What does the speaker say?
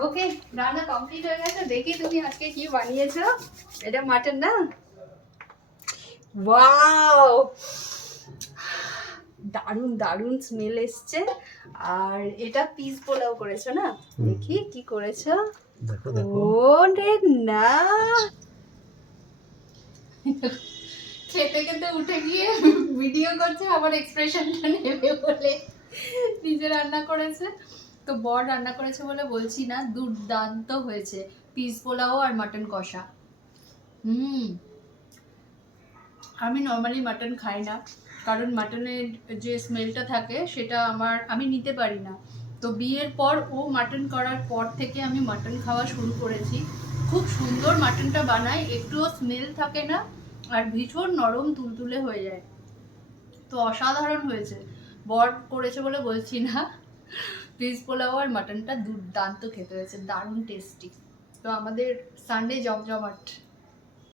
ওকে, রান্না কমপ্লিট হয়ে গেছে। দেখি তুমি আজকে কি বানিয়েছো। এটা মাটন না? ওয়াও, দারুণ দারুণ স্মেল এসছে। আর এটা পিস পোলাও করেছো না? দেখি কি করেছো। দেখো দেখো। ও রে না, খেতে খেতে উঠে গিয়ে ভিডিও করছে, আমার এক্সপ্রেশনটা নেবে বলে। নিজে রান্না করেছে তো, বর রান্না করেছে বলে বলছি না, দুর্দান্ত হয়েছে। পিস পোলাও আর মাটন কষা। আমি নর্মালি মাটন খাই না, কারণ মাটনের যে স্মেলটা থাকে সেটা আমি নিতে পারি না। তো বিয়ের পর ও মাটন করার পর থেকে আমি মাটন খাওয়া শুরু করেছি। খুব সুন্দর মাটনটা বানায়, একটুও স্মেল থাকে না, আর ভীষণ নরম তুলতুলে হয়ে যায়। তো অসাধারণ হয়েছে, বর করেছে বলে বলছি না। পিস পোলাও আর মাটনটা দুর্দান্ত খেতে হয়েছে, দারুণ টেস্টি। তো আমাদের সানডে জমজমাট।